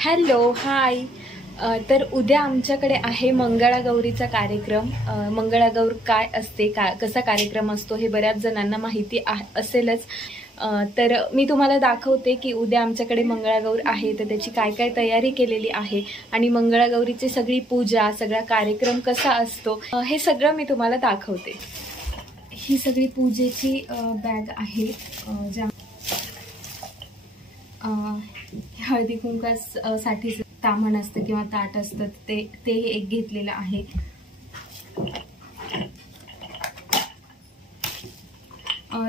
Hello hi. तर उद्या आमच्याकडे आहे मंगळागौरीचा कार्यक्रम. मंगळागौर काय असते, कसा कार्यक्रम असतो हे बऱ्याच जणांना माहिती असेलच. तर मी तुम्हाला दाखवते की उद्या आमच्याकडे मंगळागौर आहे, तर त्याची काय काय तयारी केलेली आहे आणि मंगळागौरीची सगळी पूजा, सगळा कार्यक्रम कसा असतो हे सगळं मी तुम्हाला दाखवते. ही सगळी पूजेची बॅग आहे, ज्या हळदी कुंकासाठी तामण असतं किंवा ताट असतं ते एक घेतलेलं आहे.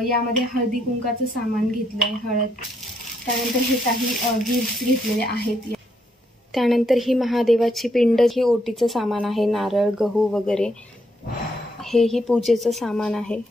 यामध्ये हळदी कुंकाचं सामान घेतलंय, हळद, त्यानंतर हे काही गिफ्ट्स घेतलेले आहेत. त्यानंतर ही महादेवाची पिंड, ही ओटीचं सामान आहे, नारळ, गहू वगैरे. हेही पूजेचं सामान आहे.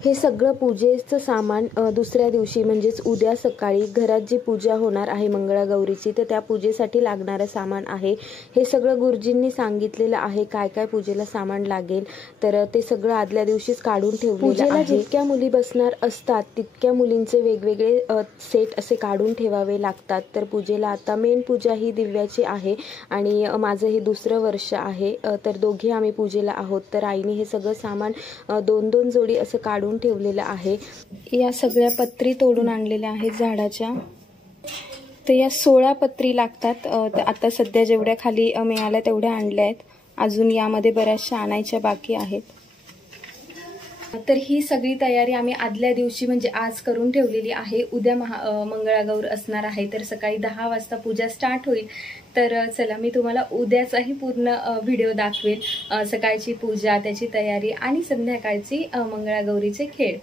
हे सगळं पूजेचं सामान दुसऱ्या दिवशी म्हणजेच उद्या सकाळी घरात जी पूजा होणार आहे मंगळागौरीची, तर त्या पूजेसाठी लागणारं सामान आहे. हे सगळं गुरुजींनी सांगितलेलं आहे काय काय पूजेला सामान लागेल, तर ते सगळं आदल्या दिवशीच काढून ठेवलेलं आहे. जितक्या मुली बसणार असतात तितक्या मुलींचे वेगवेगळे सेट असे काढून ठेवावे लागतात. तर पूजेला आता मेन पूजा ही दिव्याची आहे आणि माझं हे दुसरं वर्ष आहे, तर दोघे आम्ही पूजेला आहोत. तर आईने हे सगळं सामान 2-2 जोडी असं काढून ठेवलेलं आहे. या सगळ्या पत्री तोडून आणलेल्या आहेत झाडाच्या. तर या 16 पत्री लागतात. आता सध्या जेवढ्या खाली मिळाल्या तेवढ्या आणल्या आहेत, अजून यामध्ये बऱ्याचशा आणायच्या बाकी आहेत. तर ही सगळी तयारी आम्ही आदल्या दिवशी म्हणजे आज करून ठेवलेली आहे. उद्या मंगळागौर असणार आहे, तर सकाळी 10 वाजता पूजा स्टार्ट होईल. तर चला मी तुम्हाला उद्याचाही पूर्ण व्हिडिओ दाखवेल, सकाळची पूजा, त्याची तयारी आणि संध्याकाळची मंगळागौरीचे खेळ.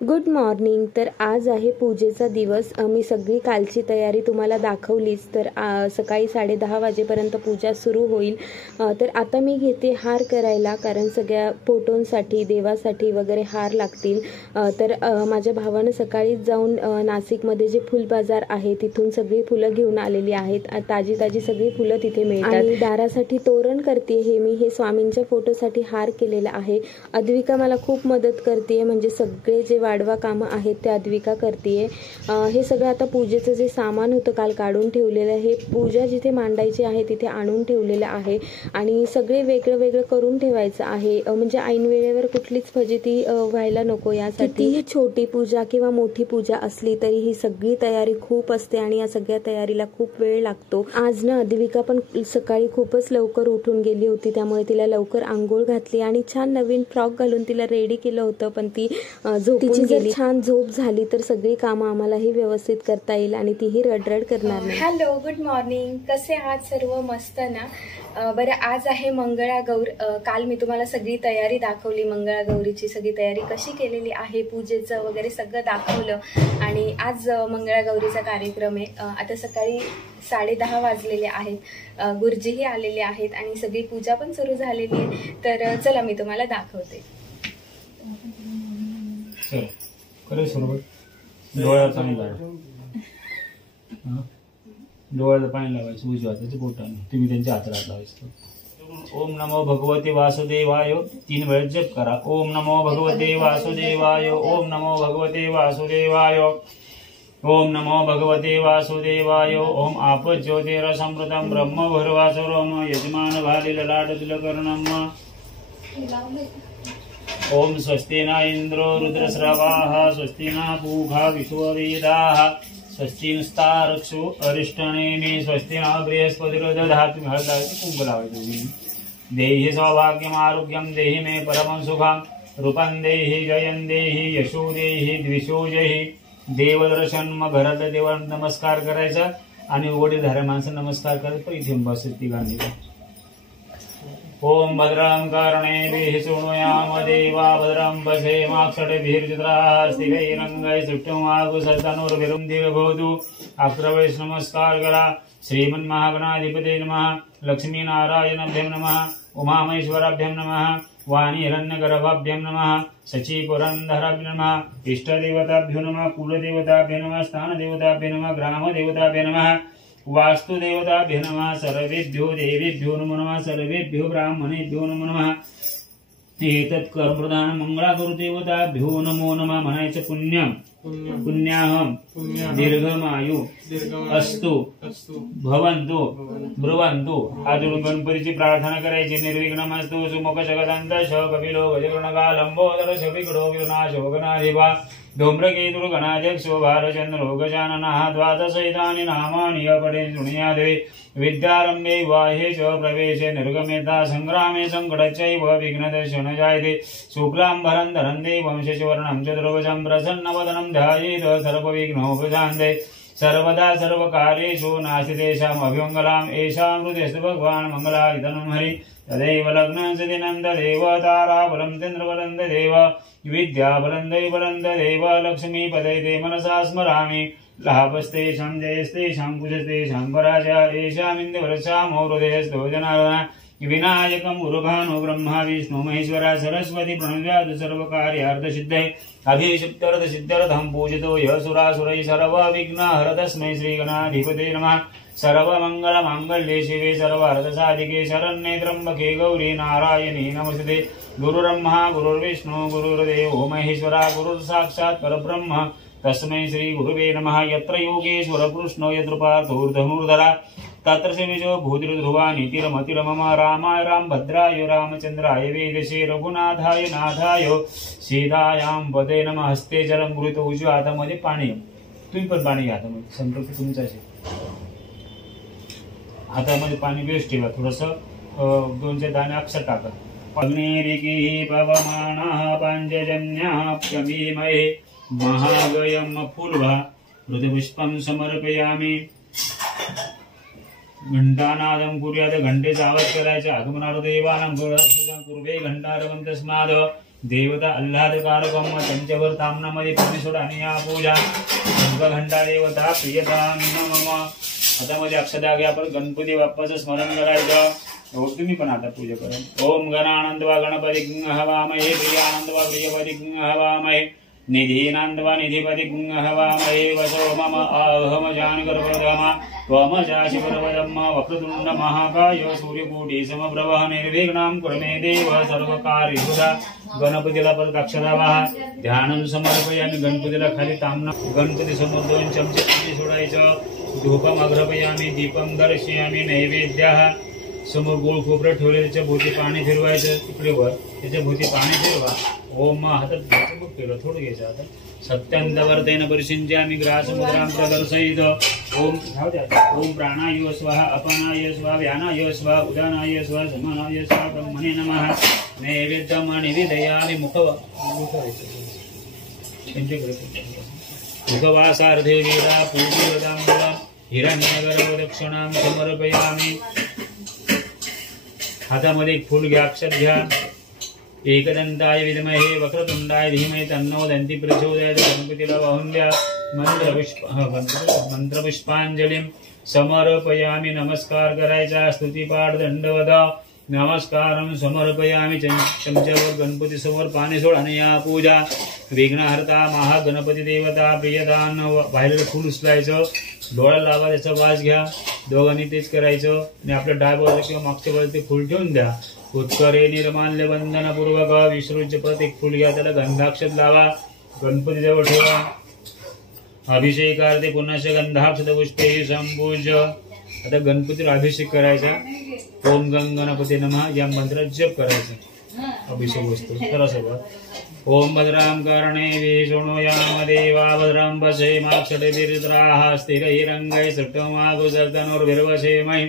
Good morning. तर आज आहे पूजेचा दिवस. मी सगळी कालची तयारी तुम्हाला दाखवलीच. तर सकाळी 10:30 वाजेपर्यंत पूजा सुरू होईल. तर आता मी घेते हार करायला, कारण सगळ्या फोटोंसाठी, देवासाठी वगैरे हार लागतील. तर माझ्या भावानं सकाळीच जाऊन नाशिकमध्ये जे फुल बाजार आहे तिथून सगळी फुलं घेऊन आलेली आहेत. ताजी ताजी सगळी फुलं तिथे मिळतात. आणि दारासाठी तोरण करते हे स्वामींच्या फोटोसाठी हार केलेला आहे. अद्विका मला खूप मदत करते, म्हणजे सगळे जे वाढवा कामं आहेत ते अद्विका करते. हे सगळं आता पूजेचं जे सामान होतं काल काढून ठेवलेलं, हे पूजा जिथे मांडायची आहे तिथे आणून ठेवलेलं आहे. आणि सगळे वेगळं वेगळं करून ठेवायचं आहे, म्हणजे ऐन वेळेवर कुठलीच फजिती व्हायला नको यासाठी. ही छोटी पूजा किंवा मोठी पूजा असली तरी ही सगळी तयारी खूप असते आणि या सगळ्या तयारीला खूप वेळ लागतो. आज ना अद्विका पण सकाळी खूपच लवकर उठून गेली होती, त्यामुळे तिला लवकर आंघोळ घातली आणि छान नवीन फ्रॉक घालून तिला रेडी केलं होतं. पण ती झोपून गेली. छान झोप झाली तर सगळी कामं आम्हालाही व्यवस्थित करता येईल आणि तीही रडरड करणार नाही. Hello, good morning. कसे आहात सर्व? मस्त ना? बरं, आज आहे मंगळागौर. काल मी तुम्हाला सगळी तयारी दाखवली, मंगळागौरीची सगळी तयारी कशी केलेली आहे, पूजेचं वगैरे सगळं दाखवलं. आणि आज मंगळागौरीचा कार्यक्रम आहे. आता सकाळी 10:30 वाजलेले आहेत. गुरुजीही आलेले आहेत आणि सगळी पूजा पण सुरू झालेली आहे. तर चला मी तुम्हाला दाखवते. डोळ्याचं पाणी लावायचं, डोळ्याचं पाणी लावायचं उजव्या हाताच्या बोटाने, तुम्ही त्यांच्या हातात लावायचं. ओम नमो भगवते वासुदेवाय 3 वेळेस जप करा. ओम नमो भगवते वासुदेवाय, ओम नमो भगवते वासुदेवाय, ओम नमो भगवते वासुदेवाय. ओम आप ज्योतिरसमृतं ब्रह्म भर्वासुरम यजमान भाली ललाट तिलकर्णम. ओम स्वस्ति न इंद्रो रुद्रस्रवाः, स्वस्ति न पूषा विश्ववेदाः, स्वस्ति नस्तार्क्ष्यो अरिष्टनेमि, स्वस्ति न बृहस्पतिर्दधातु. कुंभ लावायचं. देहि सौभाग्यम आरोग्यम देहि मे परमं सुखं, रूपं देहि जयं देहि यशो देहि द्विषो जहि. देवदर्शन, मग घरातल्या देवाला नमस्कार करायचा आणि वडीलधाऱ्या माणसांना नमस्कार करायचा. इथे बसत ती गाणी. ओम भद्रं कर्णेभिः शृणुयाम देवा भद्रं पश्येमाक्षभिर्जत्राः स्थिरैरङ्गैः सुष्ठुमागुसतनुर्भिरुं दीर्घभवतु. अग्रवैश् नमस्कार करा. श्रीमन्महागणाधिपते नमः. लक्ष्मीनारायणाभ्यं नमः. उमामहेश्वराभ्यं नमः. वाणीहिरण्यगर्भाभ्यं नमः. शचीपुरंदराभ्यं नमः. इष्टदेवताभ्यो नमः. कुलदेवताभ्यो नमः. स्थानदेवताभ्यो नमः. ग्रामदेवताभ्यो नमः. वास्तुदेवताभ्यो नमः. सर्वेभ्यो देवेभ्यो नमो नमः. सर्वेभ्यो ब्राह्मणेभ्यो नमो नमः. एतत् कर्मप्रधान मंगळागुरुदेवताभ्यो नमो नमः म्हणायचं. पुण्यम पुण्याहम दीर्घमायु अस्तु भवन्तु ब्रुवन्तु. हात जोडून गणपतीची प्रार्थना करायची. निर्विघ्नमस्तु सुमुख जगदंत श कपिलो गजगणकालंबोदर शपिकडो विनाशो गणाधिपा धूम्रकेतुर् गणाध्यक्षो भालचंद्रो गजाननः द्वादशैतानि नामानि अपठे शृणुयादे. विद्यारंभे वाहे च प्रवेशे निर्गमेता संग्रामे संकटच्चैव विघ्नदर्शन जायते. शुक्लांबरं धरं देवं शशिवर्णं चतुर्भुजं प्रसन्नवदनं ध्यायेत् सर्वविघ्नोपशान्ते. सर्वदा सर्वकार्येषु नास्ति तेषाम् अभिमङ्गलाम्. येषां हृदयस्तु भगवान् मङ्गलायतनं हरि. तदेव लग्नं दिनं तदेव ताराबलं चन्द्रबलं तदेव विद्याबलं दैवलं तदेव लक्ष्मीपदे ते मनसा स्मरामि. लाभस्तेषां जयस्तेषां कुशस्तेषां पराजय येषामिन्दुवर्षामो हृदयस्थो जनार्दन. विनायकं गुरुभानो ब्रह्मा विष्णु महेश्वरा सरस्वती प्रणव्यात् सर्वकार्यार्थसिद्धये. अभिषिक्तर्थसिद्ध्यर्थं पूजितो यः सुरासुरैः सर्वविघ्नहर तस्मै श्रीगणाधिपते नमः. सर्वमङ्गलमाङ्गल्ये शिवे सर्वार्थसाधिके शरण्ये त्र्यम्बके गौरी नारायणी नमस्ते. गुरुर्ब्रह्मा गुरुर्विष्णु गुरुर्देवो महेश्वरा गुरुर्साक्षात् परब्रह्म तस्मै श्री गुरुवे नमः. यत्र योगेश्वर कृष्णो यत्र पार्थो धनुर्धरा तत्र शिवजो भूतिर्ध्रुवा नीतिरमतिरमम. रामाय रामभद्राय रामचंद्राय वेदसे रघुनाथाय नाथाय सीतायां पदे नमः. हस्ते जलम गृहीत उजव्या हातामध्ये पाणी. तुम्ही पण पाणी घ्या हातामध्ये. संकल्प तुमचा असेल. हातामध्ये पाणी व्यवस्थित ठेवा. थोडस 2 दाणे अक्षर टाका. अग्निरिकी पवमानः पांचजन्यः प्यमीमहे महागयम फूलभा हृदयपुष्पं समर्पयामि. घंटानादं कुर्यात. घंटेचा आवाज करायचा. आगमनार्थ देवानां पूर्वे घंटारवं तस्माद. देवता आल्हादकारकम. त्यांच्यावर तामनामध्ये पाणी सोडा आणि या पूजा. घंटा देवता प्रियता मम. हातामध्ये अक्षता घ्या. आपण गणपती बाप्पाचं स्मरण करायचं. तुम्ही पण आता पूजा करा. ओम गणानंदवा गणपती हवामहे. प्रियानंदवा प्रियपती हवामहे. निधीनांदवा निधिपति हवामहे. वसो मम अहम जानगर्भोदमा त्वमजासि पर्वतम् वक्रतुण्ड महाकाय सूर्यकोटि समप्रभः. निर्विघ्नं कुरु मे देव सर्वकार्येषु. गणपतीला परत अक्षता वाहा. ध्यान समर्पयामि. गणपतीला खाली तामना. गणपती समोर 2 चमचे पाणी सोडायचं. धूपम अग्रपयामि. दीपम दर्शयामि. नैवेद्यः समोर गोल खोबरं ठेवले. त्याच्या भोवती पाणी फिरवायचं. तिकडे वर त्याच्या भोवती पाणी फिरवा. ओम हातात घ्यायचं. बघ फिरवा. थोडं घ्यायचं हातात. सत्यंतवर्तेन परिशिंच्यामि ग्रासमुद्रां प्रदर्शयित. ओम ओम प्राणाय स्वाहा अपानाय स्वाहा व्यानाय स्वाहा उदानाय स्वाहा समानाय स्वाहा ब्रह्मणे नमः. नैवेद्यं निवेदयामि. मुखवासार्धे वेदा पूजितां हिरण्यगर्भ दक्षिणां समर्पयामि. हातामध्ये एक फूल घ्या. अक्षर घ्या. एकदंताय विद्महे वक्रतुंडाय धीमहि तन्नो दंती प्रचोदयात्. गणपतीला वाहून द्या. मंत्रपुष्पांजलीं समर्पयामि. नमस्कार करायचा. स्तुतिपाठ दंडवत. नमस्कारं समर्पयामि. चमच्यावर गणपती समोर पाणी सोड आणि या पूजा. विघ्नहर्ता महागणपती देवता प्रियदान. बाहेर फूल उचलायचं. डोळा लावा. त्याचा वास घ्या. दोघांनी तेच करायचं. आणि आपल्या डाव्या बाजूला किंवा मागच्या बाजूला ते फूल ठेवून द्या. उत्करे निर्माल्य वंदनपूर्वक विष्णूचे परत एक फूल घ्या. त्याला गंधाक्षत लावा. गणपती जवळ ठेवा. अभिषेकार्थे पुनश्च गंधाक्षत पुष्पे संपूज्य. आता गणपतीला अभिषेक करायचा. ओम गणपती नमः या मंत्रात जप करायचा. अभिषेक वस्तू करा सगळं. ओम भद्रां कर्णे शृणुयाम देवा भद्रां पश्येमाक्षतभिर्द्राः स्थिरैरङ्गैः सृष्टमागुसर्तनुर्भिर्वशेमहि.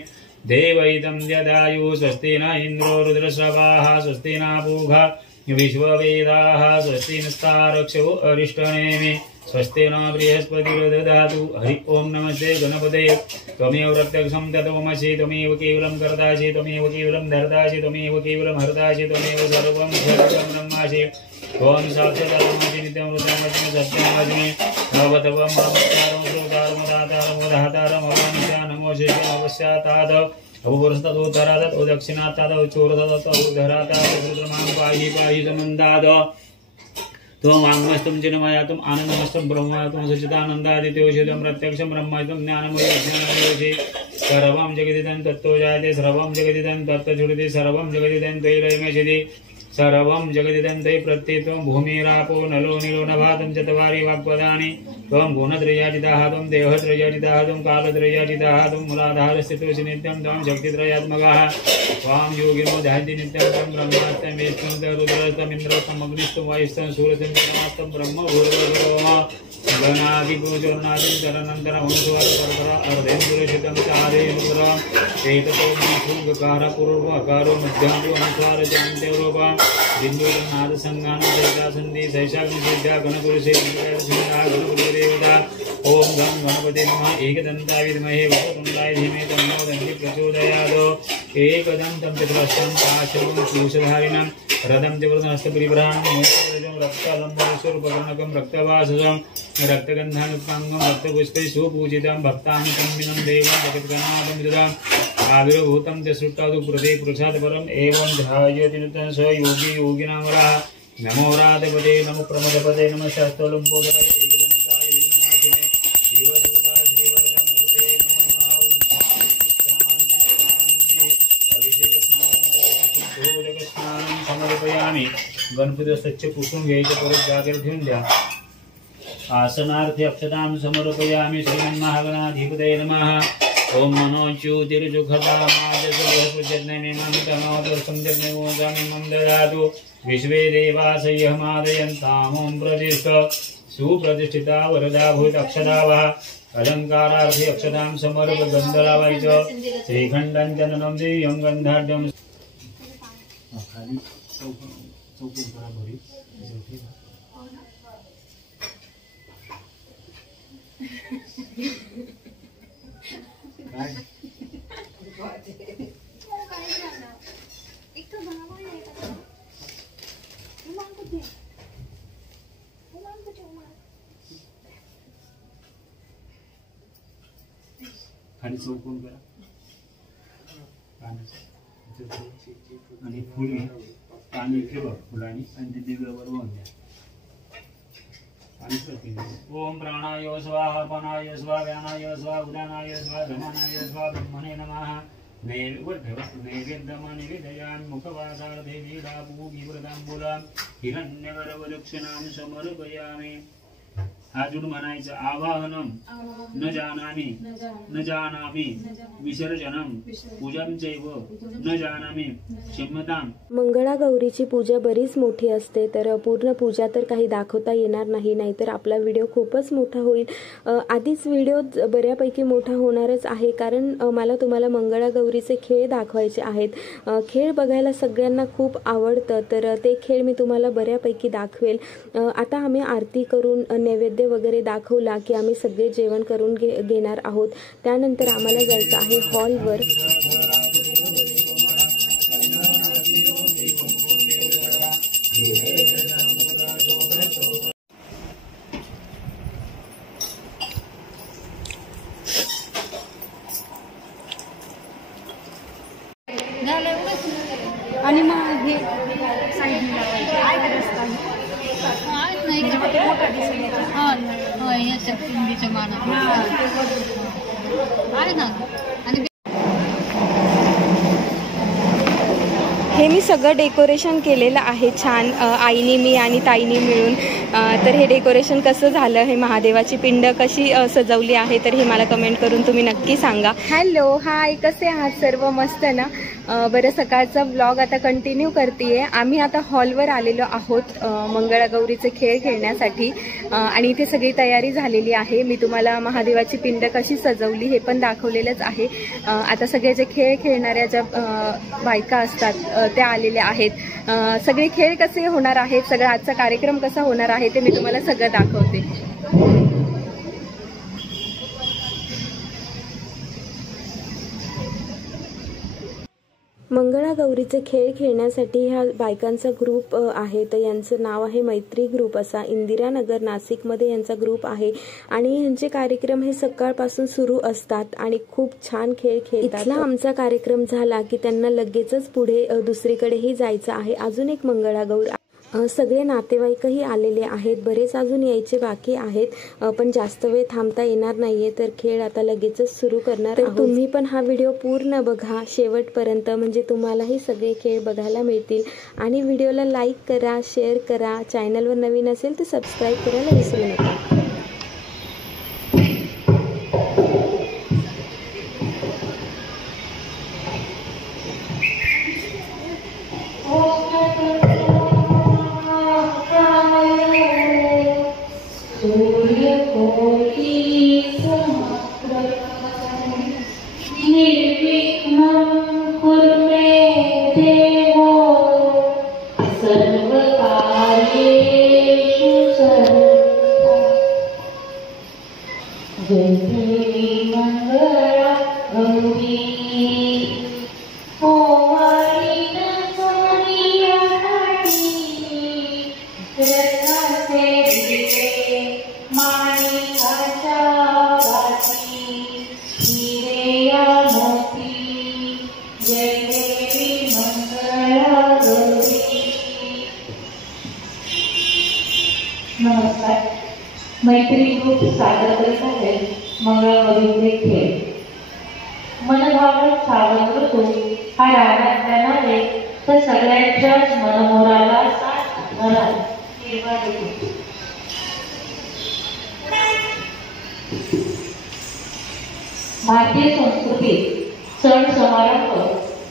देवैतं ददायु. स्वस्ति न इन्द्रो रुद्रश्रवाः. स्वस्ति न पूषा विश्ववेदाः. स्वस्ति नस्तारक्षो अरिष्टनेमि. स्वस्ति न बृहस्पतिर्दधातु. हरि ओम नमस्ते गणपते. त्वमेव प्रत्यक्षं तत्त्वमसि. त्वमेव केवलं कर्तासि. त्वमेव केवलं धर्तासि. त्वमेव केवलं हर्तासि. त्वमेव सर्वं सर्वं ब्रह्मासि. त्वं साक्षात् नित्यमृतं सत्यमस्मि. भवतवं नमस्कारं श्रोतारं दातारं वधातारं अवनिशा नमो शिष्यावस्यातात्. अवपुरस्तदोत्तरात् दक्षिणात्तात् चोरतात् उद्धरातात् रुद्रमां पाहि पाहि समन्तात्. त्वमाङ्गमस्तं चिन्मयातुम् आनन्दमस्तं ब्रह्मातुं सच्चिदानन्दादित्योषितं प्रत्यक्षं ब्रह्मायतं ज्ञानमयज्ञानमयोषि. सर्वं जगदिदं तत्तो जायते. सर्वं जगदिदं तत्तच्छुडिति. सर्वं जगदिदं त्वयैलयमेषति. सर्वं जगदिदं तै प्रत्येत्वं भूमिरापो नलो नीलो नभातं चत्वारि वाक्पदानि त्वं गुणत्रयाजितः त्वं देहत्रयाजितः त्वं कालत्रयाजितः त्वं मूलाधारस्थितोऽसि नित्यं त्वं शक्तित्रयात्मकः त्वां योगिनो ध्यायति नित्यं त्वं ब्रह्मास्तं विष्णुं रुद्रस्तमिन्द्रस्तं अग्निस्तं वायुस्तं सूर्यस्तं परमास्तं ब्रह्म भूर्भुवः गणादिगोचरणादिं तदनन्तरमनुस्वारपरपरा अर्धेन्द्रियशितं चारेन्द्रम् एततो पूर्वकारो मध्यन्तु अनुस्वार चान्त्यरूपा बिन्दुनादसंज्ञानसंधि शैशाग्निसिद्ध्या गणपुरुषेन्द्रसिद्धा गणपतिदेवता ओम गं गणपते नमः एकदन्ताय विद्महे वक्रतुण्डाय धीमहि तन्नो दन्ति प्रचोदयात् एकदन्तं चतुरस्रं पाशं सूषधारिणं रथं चतुर्हस्तपरिभ्राणं मोक्षं रक्तालम्बस्वरूपकर्णकं रक्तवाससं रक्तगन्धानुत्पाङ्गं रक्तपुष्पैः सुपूजितं भक्तानुकम्बिनं देवं जगद्गणातं विददाम् आविर्भूतं च सृष्टादु कृते पुरुषात् परम् एवं ध्यायति नित्यं स योगी योगिनामरः नमो राधपते नमो प्रमदपते नमः शास्त्रलम्बोदराय एकदन्ताय विघ्ननाशिने शिवदूताय श्रीवरदमूर्ते नमः अभिषेकस्नानं समर्पयामि गणपती स्वच्छ पुसून घ्यायचं परत जागेवर ठेवून द्या आसनार्थी अक्षतां समर्पयामि श्रीमन्महागणाधिपतये नमः ओम मनोच्युतिर्जुखदामाजसुजनमेमन्तमोदसंजन्मेमोगामिमं ददातु विश्वे देवासह्यमादयन्तामों प्रतिष्ठ सुप्रतिष्ठिता वरदा भूत अक्षदा वा अलङ्कारार्थी अक्षतां समर्प गन्धरावाय च श्रीखण्डं जननं दिव्यं गन्धाढ्यं खाली चौकोन करा आणि फुल पाणी ठेवा फुलांनी आणि ते देवावर वाहून द्या ओम प्राणाय स्वाहा अपानाय स्वाहा व्यानाय स्वाहा उदानाय स्वाहा धमानाय स्वाहा ब्रह्मणे नमः नैवेद्यमनिवेदयामि मुखवासार्थे वीडापूगीव्रताम्बूलां हिरण्यगर्भदक्षिणां समर्पयामि हाजून म्हणायचं आवाहनम न जानामि न जानामि विसर्जनम पूजन चैव न जानामि क्षम्यताम। मंगळागौरीची पूजा बरीच मोठी असते तर पूर्ण पूजा तर काही दाखवता येणार नाही नाहीतर आपला व्हिडिओ खूपच मोठा होईल। आधीच व्हिडिओ बऱ्यापैकी मोठा होणारच आहे कारण मला तुम्हाला मंगळागौरीचे खेळ दाखवायचे आहेत। खेळ बघायला सगळ्यांना खूप आवडतं तर ते खेळ मी तुम्हाला बऱ्यापैकी दाखवेल। आता आम्ही आरती करून नैवेद्य वगैरे दाखवला की आम्ही सगळे जेवण करून घेणार आहोत। त्यानंतर आम्हाला जायचं आहे हॉलवर। आणि मग हे साईडला आहे रस्ता हे मी सगळं डेकोरेशन केलेलं आहे छान आईने मी आणि ताईने मिळून। तर हे डेकोरेशन कसं झालं, हे महादेवाची पिंड कशी सजवली आहे तर हे मला कमेंट करून तुम्ही नक्की सांगा। हॅलो हाय, कसे आहात सर्व? मस्त ना? बरं, सकाळचा व्लॉग आता कंटिन्यू करतेय। आम्ही आता हॉलवर आलेलो आहोत मंगळागौरीचे खेळ खेळण्यासाठी आणि इथे सगळी तयारी झालेली आहे। मी तुम्हाला महादेवाची पिंड कशी सजवली हे पण दाखवलेलंच आहे। आता सगळे जे खेळ खेळणाऱ्या ज्या बायका असतात त्या आलेल्या आहेत। सगळे खेळ कसे होणार आहेत, सगळा आजचा कार्यक्रम कसा होणार आहे ते मी तुम्हाला सगळं दाखवते। मंगळागौरीचे खेळ खेळण्यासाठी ह्या बायकांचा ग्रुप आहे तर यांचं नाव आहे मैत्री ग्रुप असा। इंदिरानगर नाशिकमध्ये यांचा ग्रुप आहे आणि यांचे कार्यक्रम हे सकाळपासून सुरू असतात आणि खूप छान खेळ खेळतात। इथला आमचा कार्यक्रम झाला की त्यांना लगेचच पुढे दुसरीकडेही जायचं आहे। अजून एक मंगळागौर सगळे नातेवाईकही आलेले आहेत, बरेच अजून यायचे बाकी आहेत, पण जास्त वेळ थांबता येणार नाहीये, तर खेळ आता लगेचच सुरू करणार आहोत. तुम्ही पण हा व्हिडिओ पूर्ण बघा शेवटपर्यंत, म्हणजे तुम्हालाही सगळे खेळ बघायला मिळतील. आणि व्हिडिओला लाईक करा, शेअर करा, चॅनलवर नवीन असेल तर सबस्क्राईब करायला विसरू नका. नमस्कार. मैत्री ग्रुप सादर करीत आहे मंगळावरील खेळ. मनभावक सावध ऋतू हा रागातल्या नव्हे तर सगळ्यांच्याच मनमोराला साथ घरात हिरवा देतो. भारतीय संस्कृतीत सण समारंभ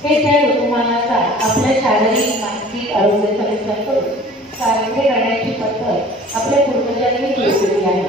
हे त्या ऋतुमानाचा आपल्या शारीरिक मानसिक आरोग्याचा विचार करून साजरे करण्याची पद्धत आपल्या पूर्वजांनी केलेली आहे.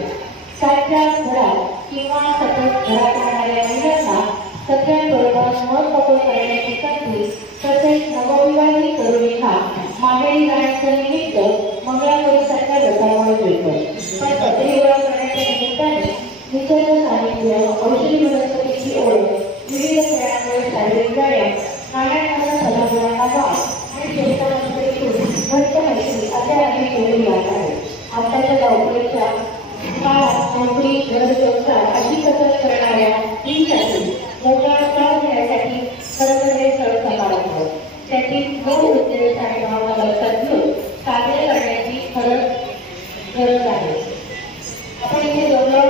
साध्या घरात किंवा सतत घरात राहणाऱ्या महिलांना सगळ्यांबरोबर मन मोकळं करण्याची संधी तसेच नवविवाहित तरुणींना माहेरी जाण्याचं निमित्त मंगळागौरीसारख्या व्रतामुळे मिळतं. पण पत्रिका करण्याच्या निमित्ताने निसर्ग सानिध्य, औषधी वनस्पतीची ओळख, विविध खेळांमुळे शारीरिक व्यायाम, नाण्यांना सदागुणांना वाढ आणि शेतकऱ्यांकडून घट्ट मैत्री अशा अनेक गोष्टी येत आहेत. आताच्या धावपळीच्या काळात नोकरी, घर, संसार अशी कसरत करणाऱ्या स्त्रीसाठी मोठा त्रास घेण्यासाठी खरं तर हे सण समारंभ त्याची नऊ उद्देश आणि भावना लक्षात घेऊन साजरे करण्याची खरंच गरज आहे. आपण इथे जमलो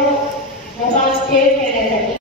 खेळ खेळण्यासाठी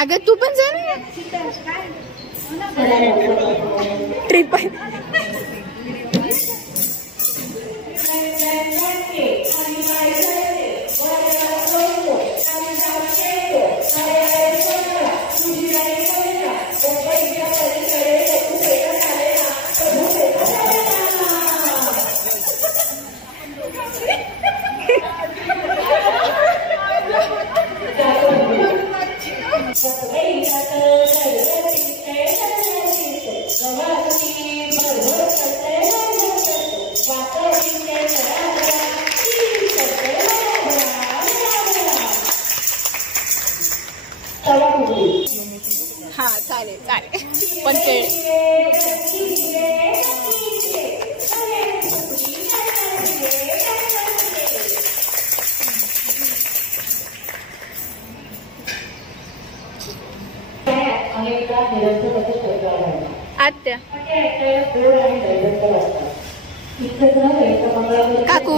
अगं तू पण जा ना. ट्रिप आहे. हा चालेल चालेल. पण ते आत्या काकू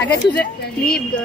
अगं तुझं क्लिप ग.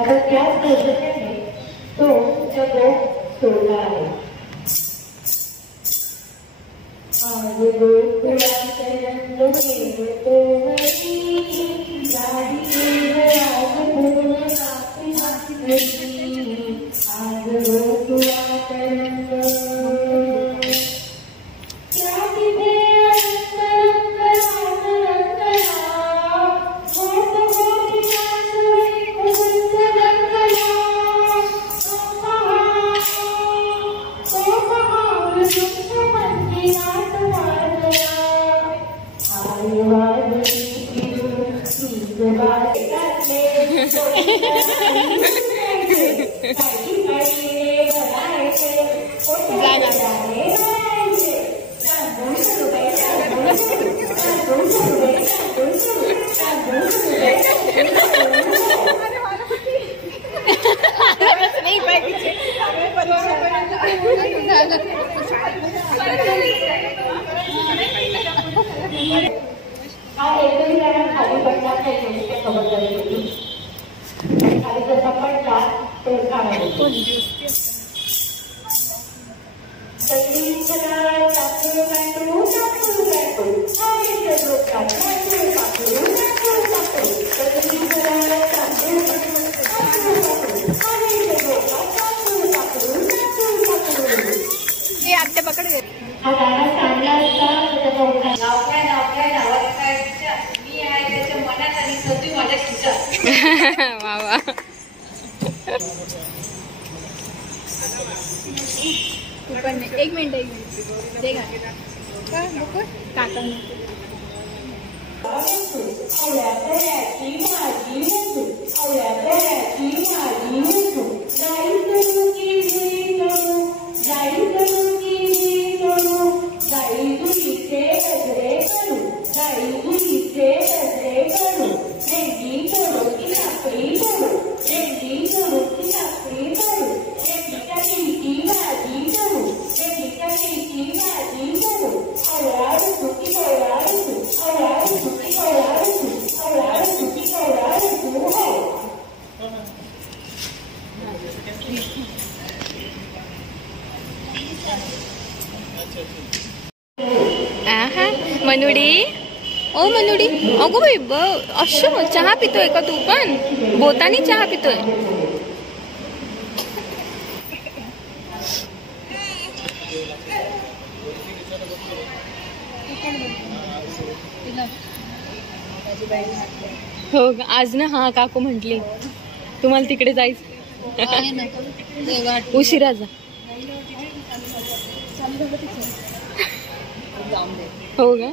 आता त्याच पद्धतीने तो जगो सोडला आहे. एकही जण खाली पडणार नाही त्या खबरदारी होती. खाली जसा पडला तर खाणार आत्या पकड घे. हा गाणं चांगला असता मी आहे त्याच्या मनात आणि सती माझ्या खिशात. वा वा. एक मिनिट ते काका मनुडी. ओ मनुडी, अगो बाई असं चहा पितोय का तू पण? बोतानी चहा पितोय. हो आज ना. हा काकू म्हटली तुम्हाला तिकडे जायचं. उशिरा जा. हो का?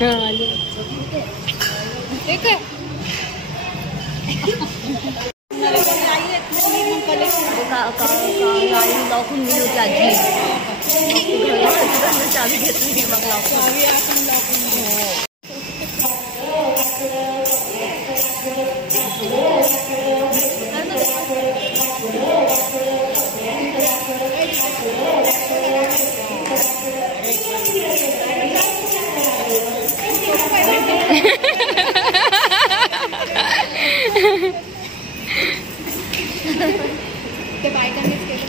हा आली. लावून मी होती आजी चावी घेतली मग ते बायकांनीच केलं.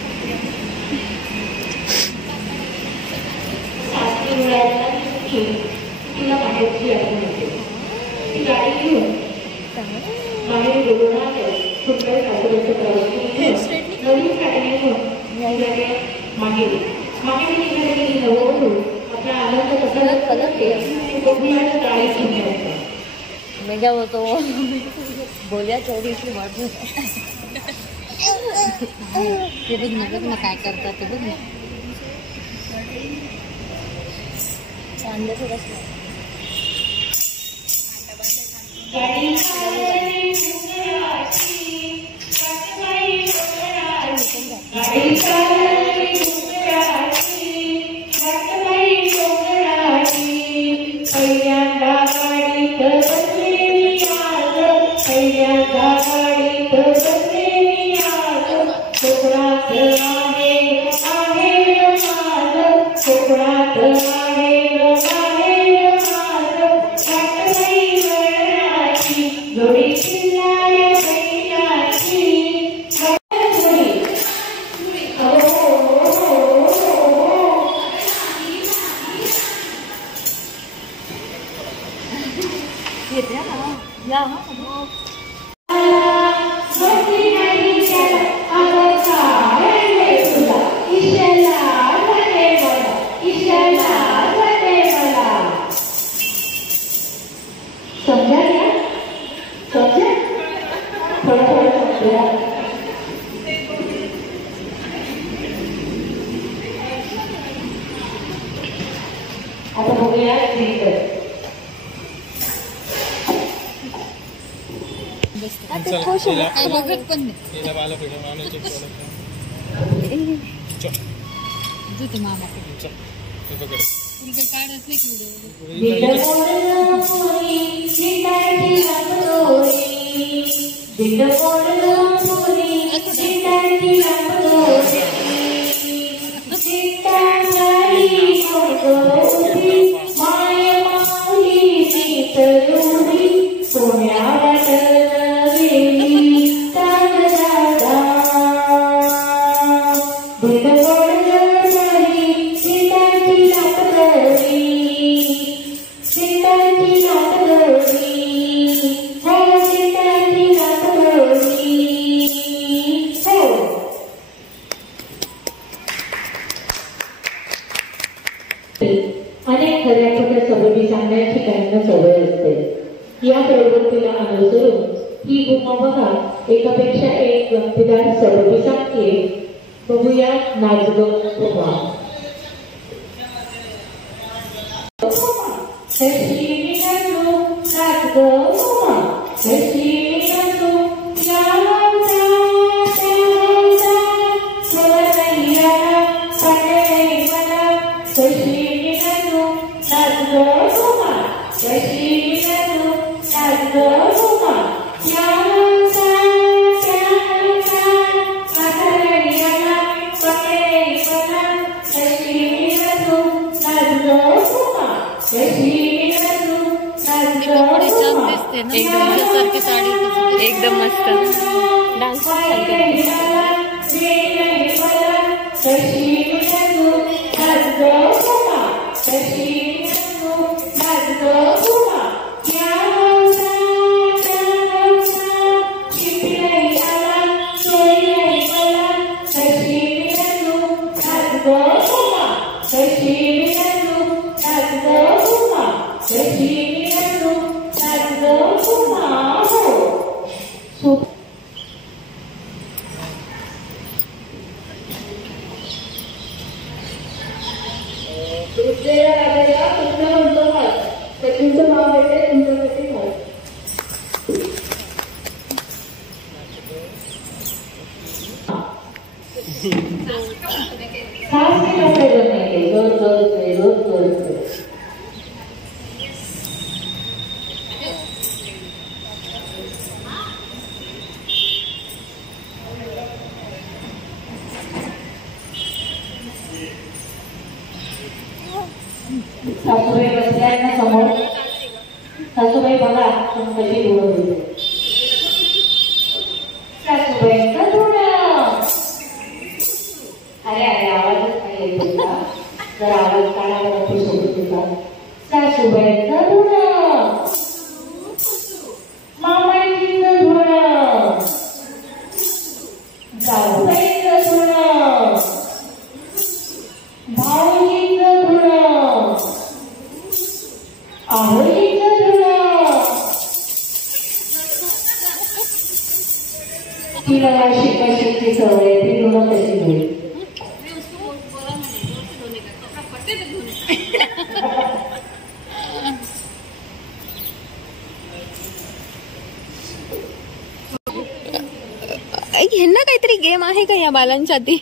तिला बाहेरची ती गाडी घेऊन बाहेर बोलून सुंदर सासऱ्याचं प्रवास नवीन गाडी घेऊन मागे मागे निघालेली नववधू आपला आनंद कसा गाडी घेऊन मैं क्या बोलता हूँ बोलिया चौधरी इसलिए बात ते बघ ना काय करतात ते बघ ना. चांगलं आता बघूया खुश हो. बघत पण नाही अनेक खऱ्या खोट्या सबबी सांगण्याची काहींना सवय असते. या प्रवृत्तीला अनुसरून ही गुम्मा बघा एकापेक्षा एक गमतीदार सबबी सांगते. बघूया नाच गं गुम्मा. एकदम मस्त डान्स सासूबाई बसल्या ना समोर. सासूबाई बघा तुम्ही कशी बोलत होते. सासूबाईंचा धुणं. अरे अरे आवाजच नाही येत होता. जर आवाज काढायला नको सोडत होता. सासूबाईंचा धुणं. मामाजींचं धुणं. जाऊबाईंचं धुणं. भाऊजींचं धुणं. आहोजींचं धुणं. तिला शिकायची सवय ती धुणं कशी होईल. ह्यांना काहीतरी गेम आहे का या बालांच्या आधी.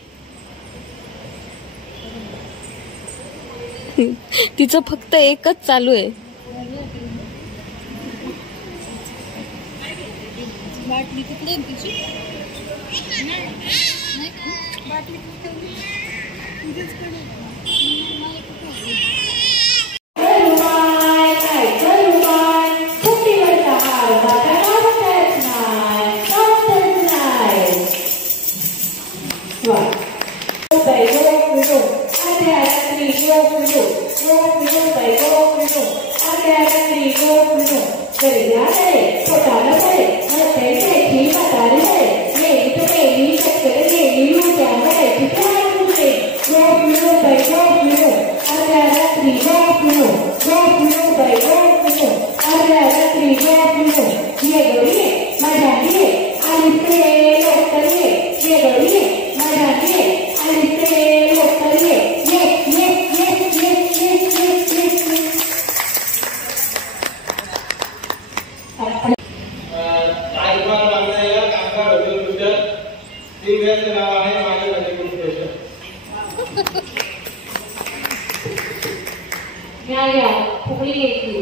तिचं फक्त एकच चालू आहे. बाटली तिकडे तिची बाटली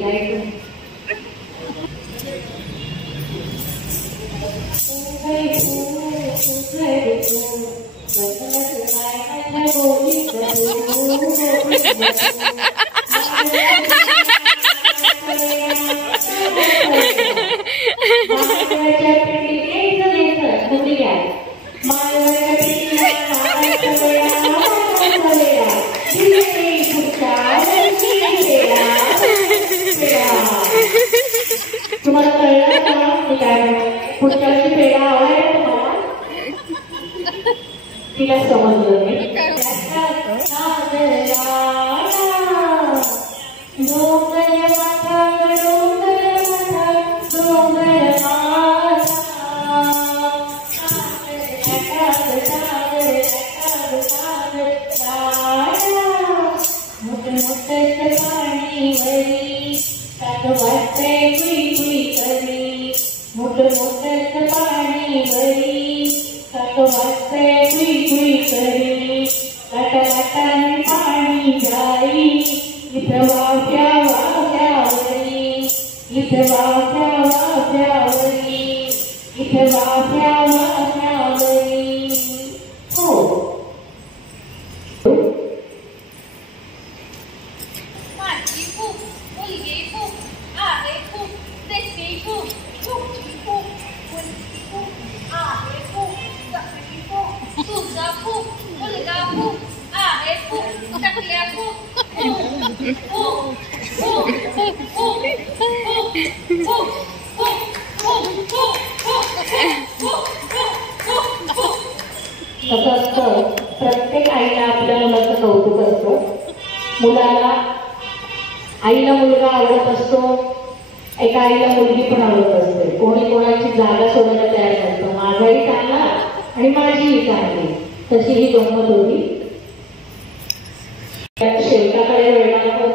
जायचं. तुम्हाला कळलं का काय पुस्तकाची पेढा आवडला तुम्हाला? तिला समजलं नाही. प्रत्येक आईला आपल्या मुलाचं कौतुक असतं. मुलाला आईला मुलगा आवडत असतो, एका आईला मुलगी पण आवडत असते. कोणी कोणाची जागा सोडायला तयार नसतं. माझाही चांगला आणि माझीही चांगली, तशी ही गंमत होती. शेवटाकडे वळणार,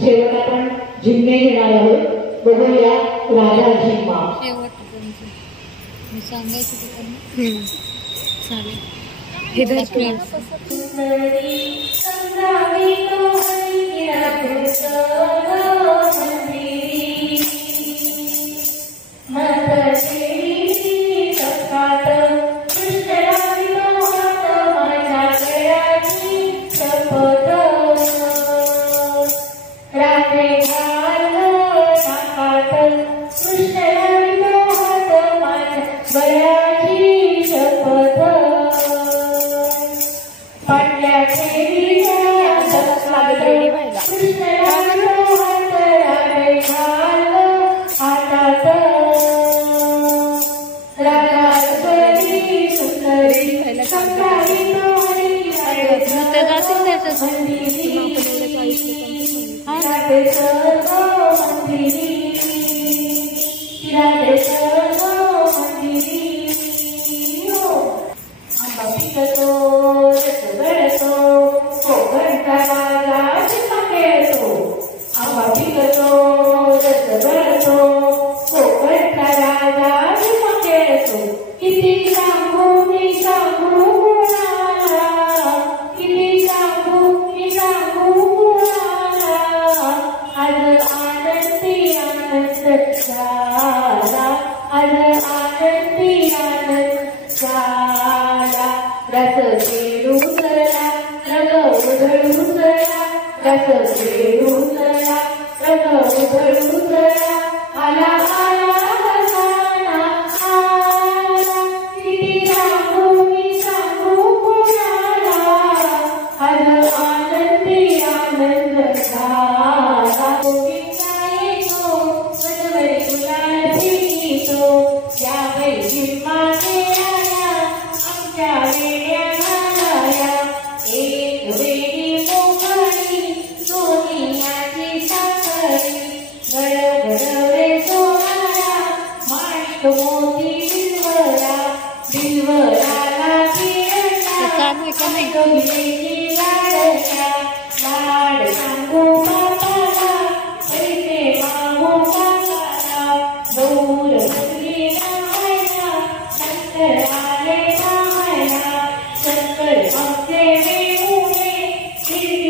शेवट आपण झिम्मे घेणार आहोत. बघूया राजा झिम्मा. हे धर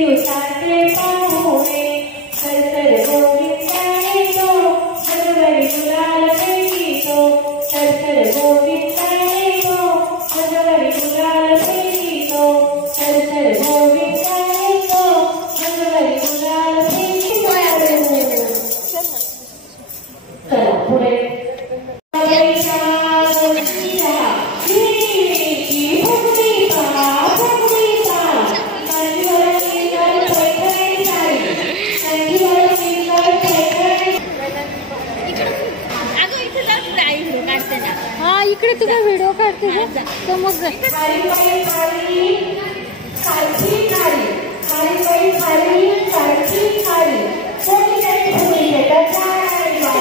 दिवसाचे पाहुणे, सर गोविंदा इकडे तुझा व्हिडिओ काढते तर मग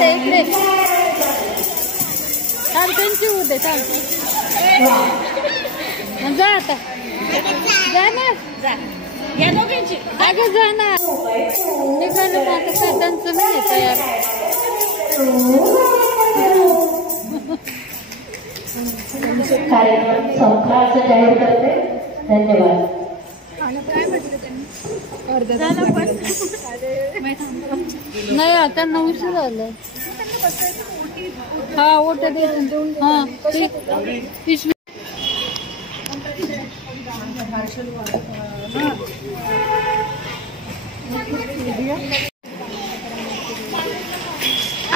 इकडे चालते उद्या चालते जा आता जा ना अगं जा ना निघालं मग आता काय त्यांचं नाही तयार कार्यक्रम संपला असं जाहीर करते. धन्यवाद. नाही आता 900 झालं. हा ओटे देऊन हा पिशवी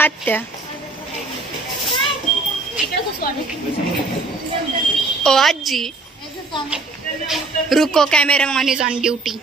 आत्या ओ आजी रुको कैमरामैन इज ऑन ड्यूटी.